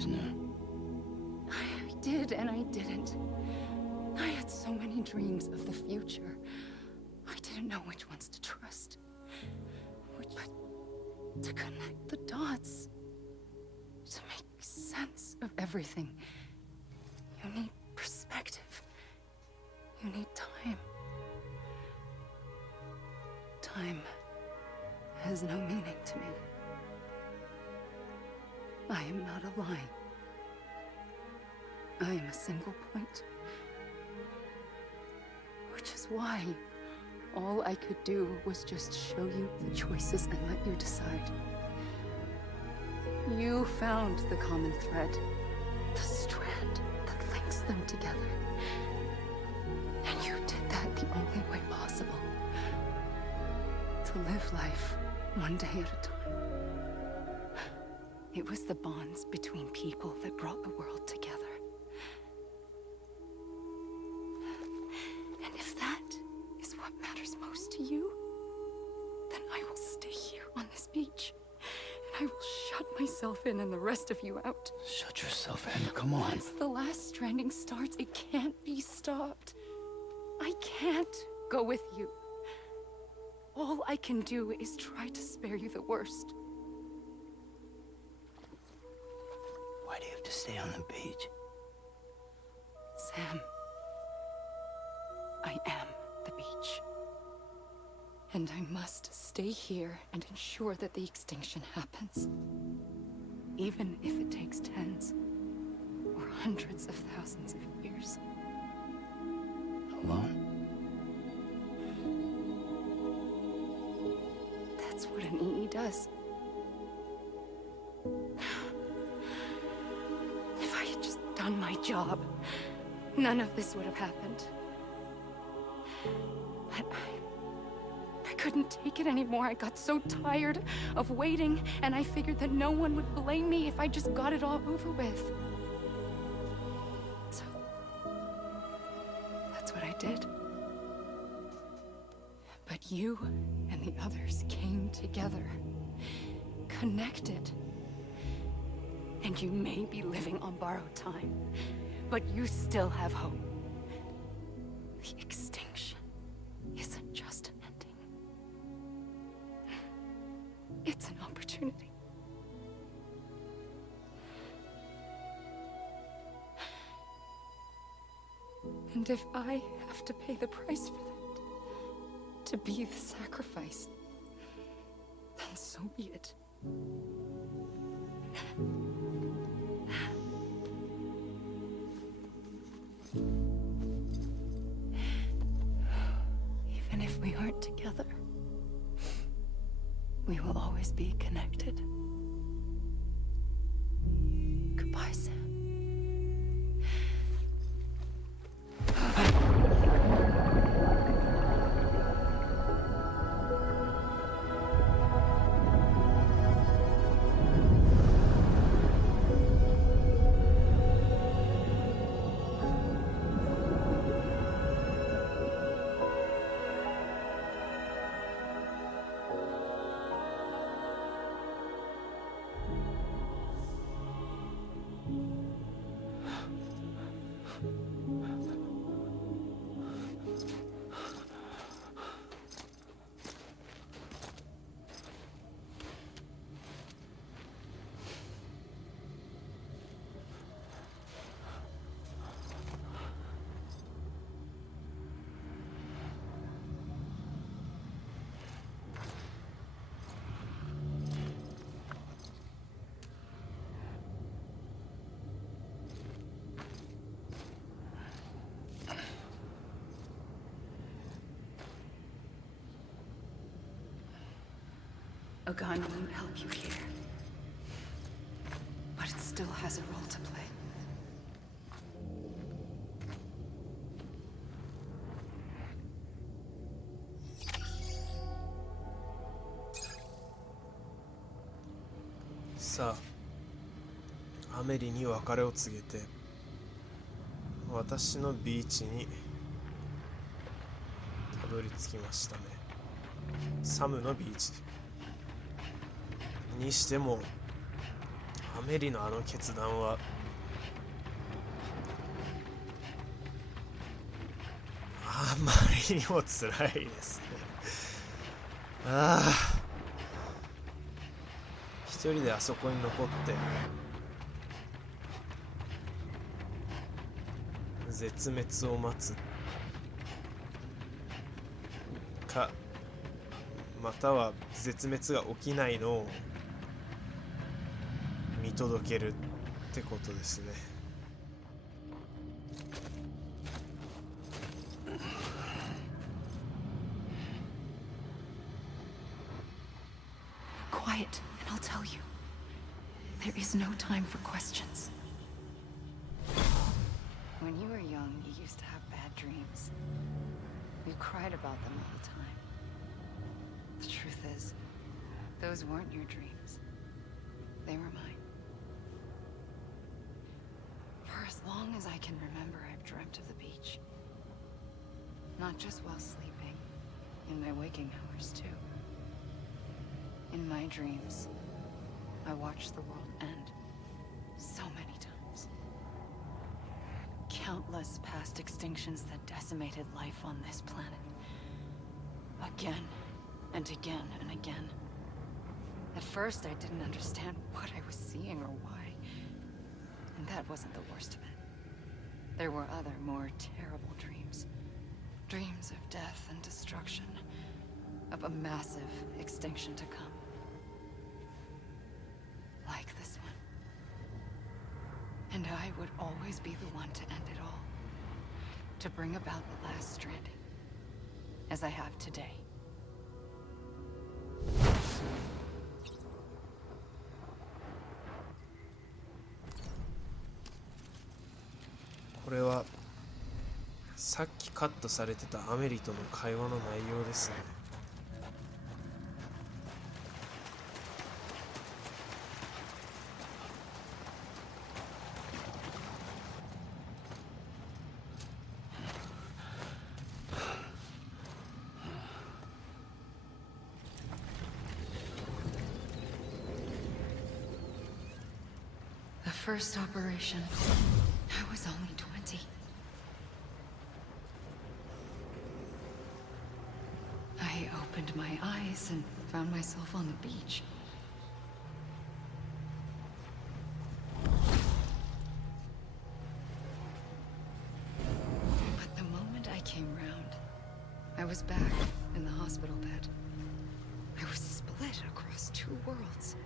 ですね。I did and I didn't. I had so many dreams of the future. I didn't know which ones to trust. But to connect the dots, to make sense of everything, you need perspective. You need time. Time has no meaning to me. I am not a line. I am a single point. Which is why all I could do was just show you the choices and let you decide. You found the common thread, the strand that links them together. And you did that the only way possible. To live life one day at a time. It was the bonds between people that brought the world together. And if that is what matters most to you, then I will stay here on this beach. And I will shut myself in and the rest of you out. Shut yourself in, come on. Once the last stranding starts, it can't be stopped. I can't go with you. All I can do is try to spare you the worst. Why do you have to stay on the beach? Sam, I am the beach. And I must stay here and ensure that the extinction happens. Even if it takes tens or hundreds of thousands of years. Alone? That's what an EE does. If I had just done my job, none of this would have happened. But I couldn't take it anymore. I got so tired of waiting, and I figured that no one would blame me if I just got it all over with. So, that's what I did. But you and the others came together, connected. And you may be living on borrowed time, but you still have hope. The extinction isn't just an ending. It's an opportunity. And if I have to pay the price for that, to be the sacrifice, then so be it. Even if we aren't together, we will always be connected. Goodbye, Sam. A gun won't help you here, but it still has a role to play.さあ、アメリに別れを告げて、私のビーチにたどり着きましたね。サムのビーチにしても、アメリのあの決断はあまりにも辛いですね。ああ、一人であそこに残って絶滅を待つか、または絶滅が起きないのを見届けるってことですね。Quiet, and I'll tell you. There is no time for questions. When you were young, you used to have bad dreams. You cried about them all the time. The truth is, those weren't your dreams. They were mine. For as long as I can remember, I've dreamt of the beach. Not just while sleeping, in my waking hours too. In my dreams, I watched the world end so many times. Countless past extinctions that decimated life on this planet. Again and again and again. At first, I didn't understand what I was seeing or why. And that wasn't the worst of it. There were other, more terrible dreams. Dreams of death and destruction. Of a massive extinction to come. Like this one. And I would always be the one to end it all. To bring about the last stranding. As I have today. これはさっきカットされてたアメリとの会話の内容ですね。The first operation, I was only 20. I opened my eyes and found myself on the beach. But the moment I came round, I was back in the hospital bed. I was split across two worlds.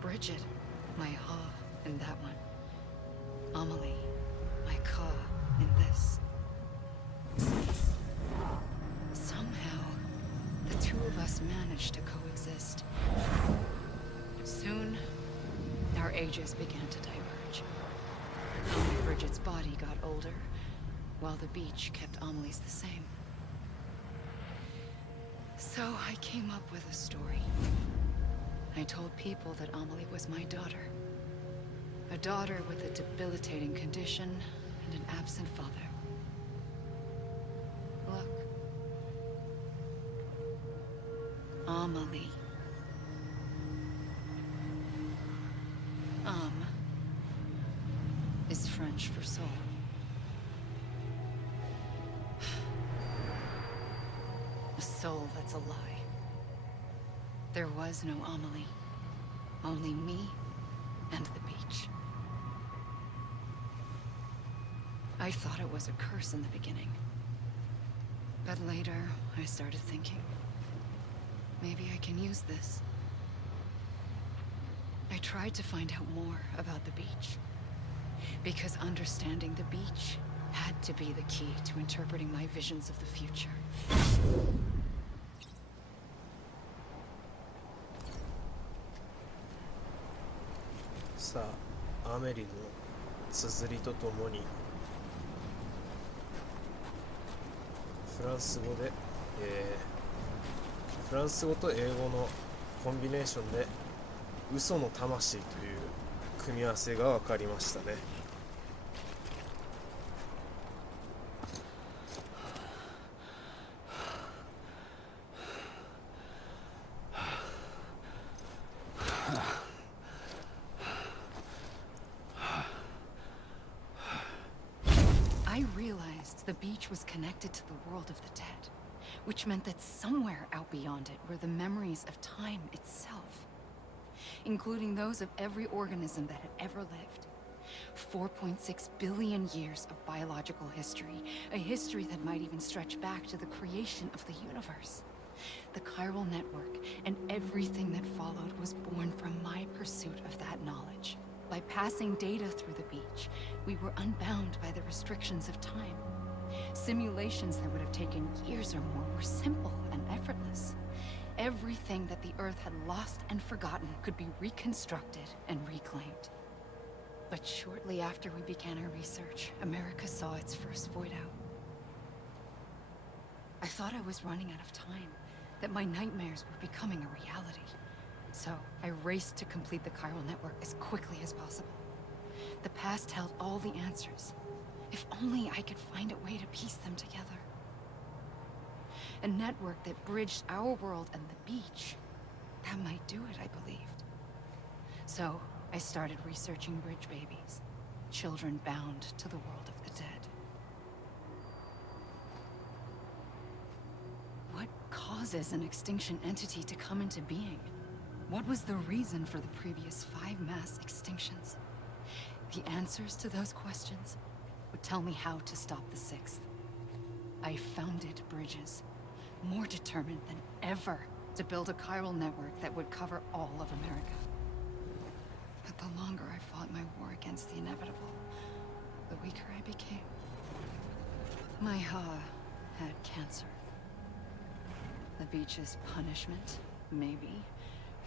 Bridget, my Ha in that one. Amelie, my Ka in this. Somehow, the two of us managed to coexist. Soon, our ages began to diverge. Bridget's body got older, while the beach kept Amelie's the same. So I came up with a story. I told people that Amelie was my daughter. A daughter with a debilitating condition and an absent father. Look. Amelie. Is French for soul. A soul that's a lie. There was no Amelie. Only me and the beach. I thought it was a curse in the beginning. But later, I started thinking, maybe I can use this. I tried to find out more about the beach. Because understanding the beach had to be the key to interpreting my visions of the future. さあ、アメリの綴りとともにフランス語で、フランス語と英語のコンビネーションで嘘の魂という組み合わせが分かりましたね。the beach was connected to the world of the dead, which meant that somewhere out beyond it were the memories of time itself, including those of every organism that had ever lived. 4.6 billion years of biological history, a history that might even stretch back to the creation of the universe. The chiral network and everything that followed was born from my pursuit of that knowledge. By passing data through the beach, we were unbound by the restrictions of time. Simulations that would have taken years or more were simple and effortless. Everything that the Earth had lost and forgotten could be reconstructed and reclaimed. But shortly after we began our research, America saw its first void out. I thought I was running out of time, that my nightmares were becoming a reality. So I raced to complete the chiral network as quickly as possible. The past held all the answers. If only I could find a way to piece them together. A network that bridged our world and the beach. That might do it, I believed. So I started researching bridge babies, children bound to the world of the dead. What causes an extinction entity to come into being? What was the reason for the previous 5 mass extinctions? The answers to those questions would tell me how to stop the 6th. I founded bridges, more determined than ever to build a chiral network that would cover all of America. But the longer I fought my war against the inevitable, the weaker I became. My Ha had cancer. The beach's punishment, maybe,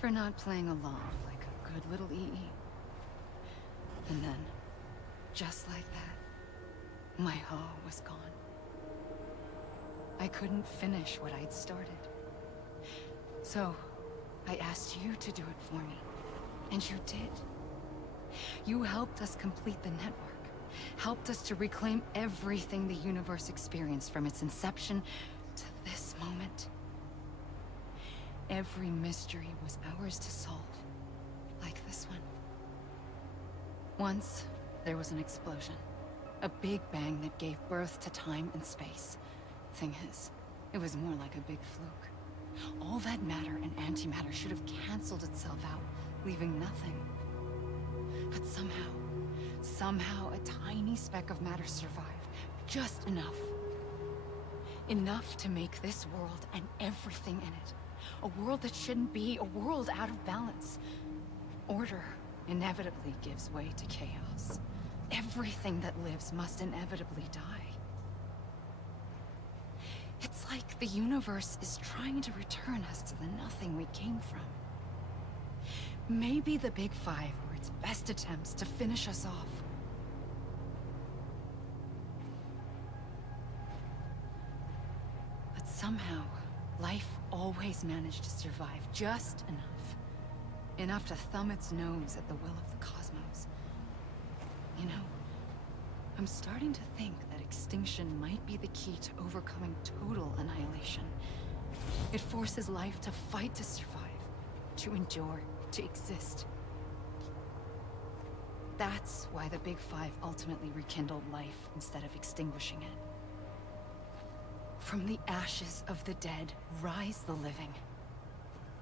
for not playing along like a good little EE. And then, just like that, my Ha was gone. I couldn't finish what I'd started. So, I asked you to do it for me. And you did. You helped us complete the network. Helped us to reclaim everything the universe experienced from its inception to this moment. Every mystery was ours to solve. Like this one. Once, there was an explosion. A big bang that gave birth to time and space. Thing is, it was more like a big fluke. All that matter and antimatter should have canceled itself out, leaving nothing. But somehow a tiny speck of matter survived. Just enough. Enough to make this world and everything in it. A world that shouldn't be, a world out of balance. Order inevitably gives way to chaos. Everything that lives must inevitably die. It's like the universe is trying to return us to the nothing we came from. Maybe the Big Five were its best attempts to finish us off. But somehow, life always managed to survive just enough. Enough to thumb its nose at the will of the cosmos. You know, I'm starting to think that extinction might be the key to overcoming total annihilation. It forces life to fight to survive, to endure, to exist. That's why the Big Five ultimately rekindled life instead of extinguishing it. From the ashes of the dead rise the living.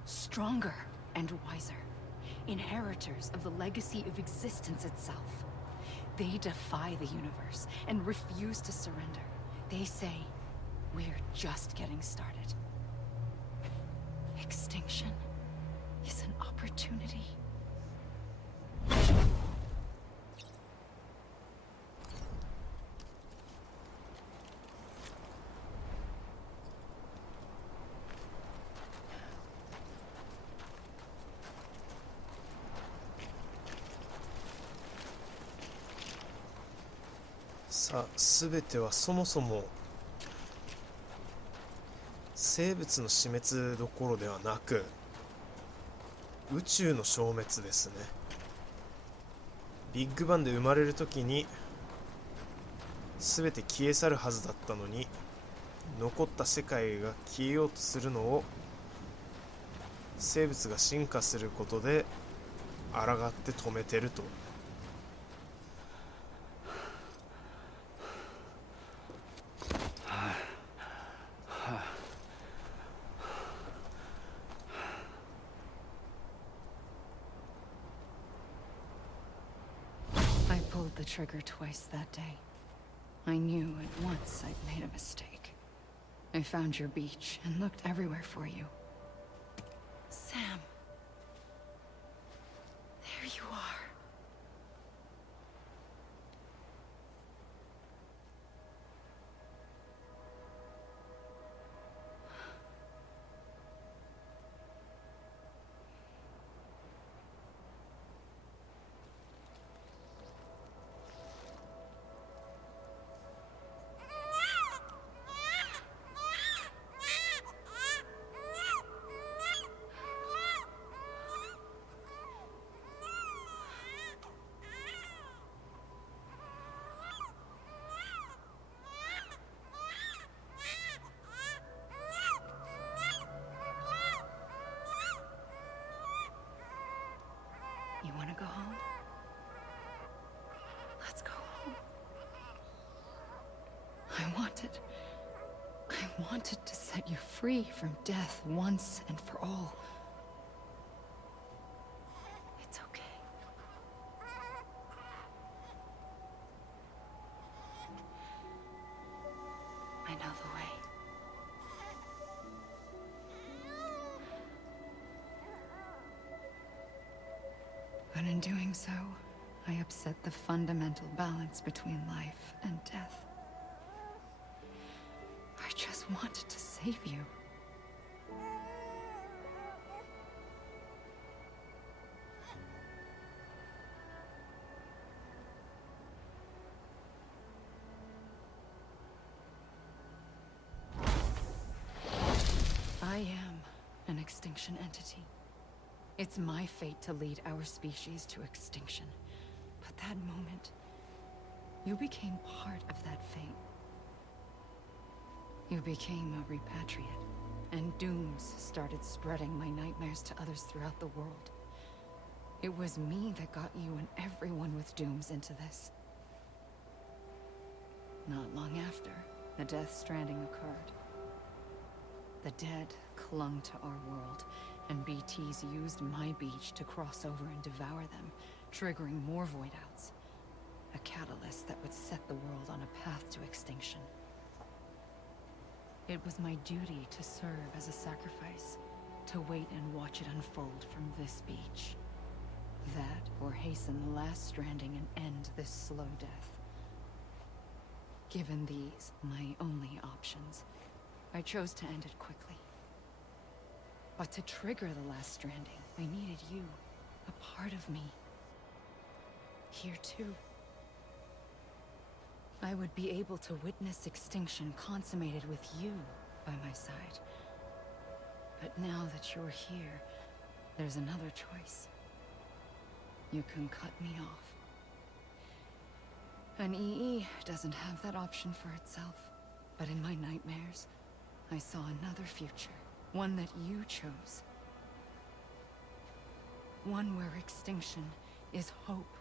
Stronger and wiser. Inheritors of the legacy of existence itself. They defy the universe and refuse to surrender. They say, we're just getting started. Extinction is an opportunity.さあ、全てはそもそも生物の死滅どころではなく宇宙の消滅ですね。ビッグバンで生まれる時に全て消え去るはずだったのに残った世界が消えようとするのを生物が進化することで抗って止めてると。pulled the trigger twice that day. I knew at once I'd made a mistake. I found your beach and looked everywhere for you. Sam. There you are. You want to go home? Let's go home. I wanted to set you free from death once and for all. It's okay. I know the way. But in doing so, I upset the fundamental balance between life and death. I just wanted to save you. I am an extinction entity. It's my fate to lead our species to extinction. But that moment, you became part of that fate. You became a repatriate, and dooms started spreading my nightmares to others throughout the world. It was me that got you and everyone with dooms into this. Not long after, the Death Stranding occurred. The dead clung to our world, and BTs used my beach to cross over and devour them, triggering more void-outs. A catalyst that would set the world on a path to extinction. It was my duty to serve as a sacrifice, to wait and watch it unfold from this beach. That, or hasten the last stranding and end this slow death. Given these, my only options, I chose to end it quickly. But to trigger the last stranding, I needed you, a part of me. Here too. I would be able to witness extinction consummated with you by my side. But now that you're here, there's another choice. You can cut me off. An EE doesn't have that option for itself. But in my nightmares, I saw another future. One that you chose. One where extinction is hope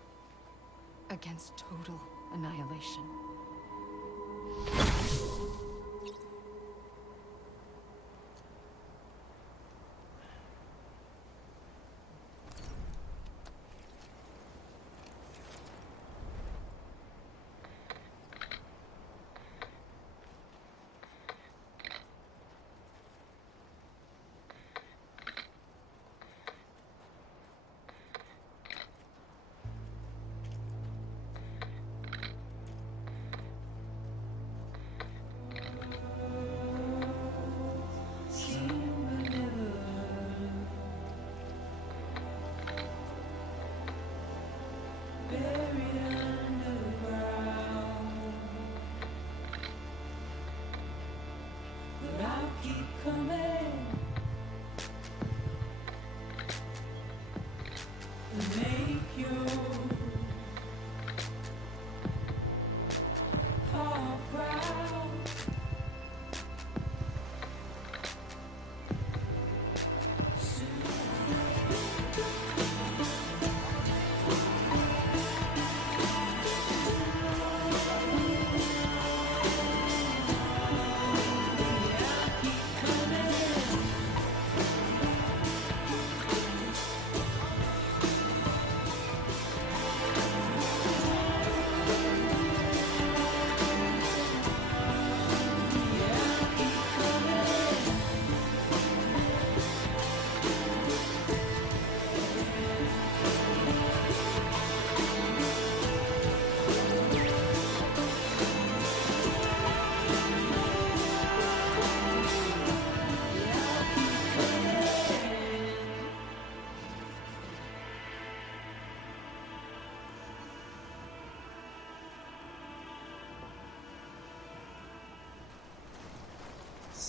against total annihilation.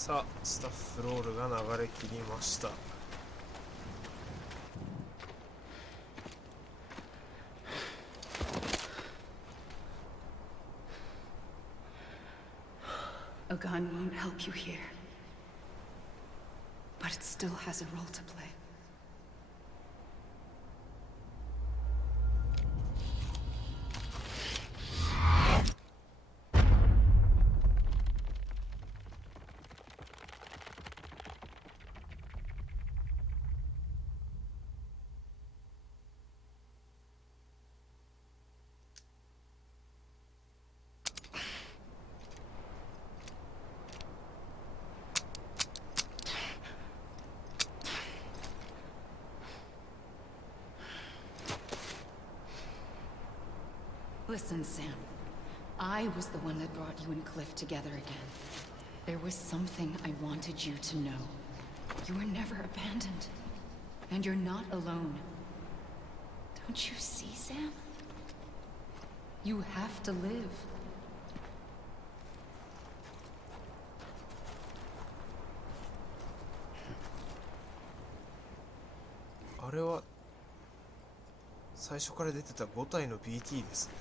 さあスタッフロールが流れ切りました。A gun won't help you here, but it still has a role to play. Listen, Sam. I was the one that brought you and Cliff together again. There was something I wanted you to know. You were never abandoned. And you're not alone. Don't you see, Sam? You have to live. あれは最初から出てた5体の BT ですね。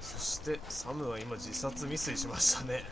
そしてサムは今自殺未遂しましたね。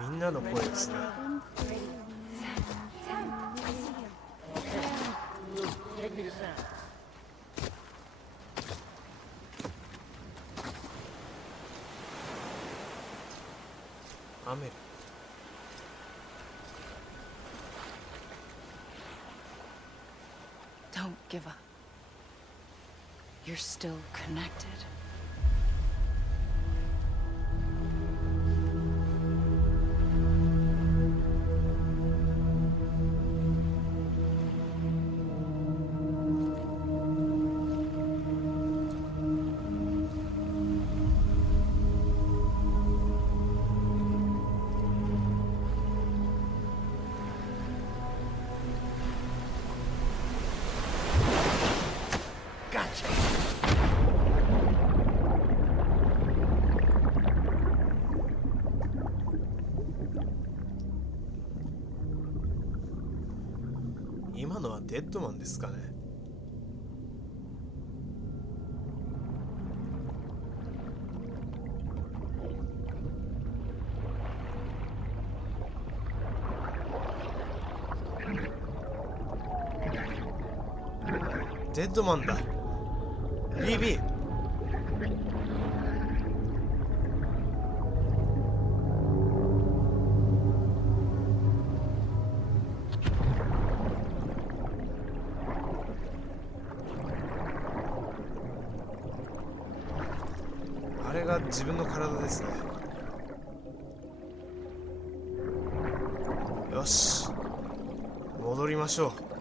みんなの声ですね。アメル。Don't give up. You're still connected. Gotcha. 今のはデッドマンですかね。デッドマンだ。BB。あれが自分の体ですね。よし、戻りましょう。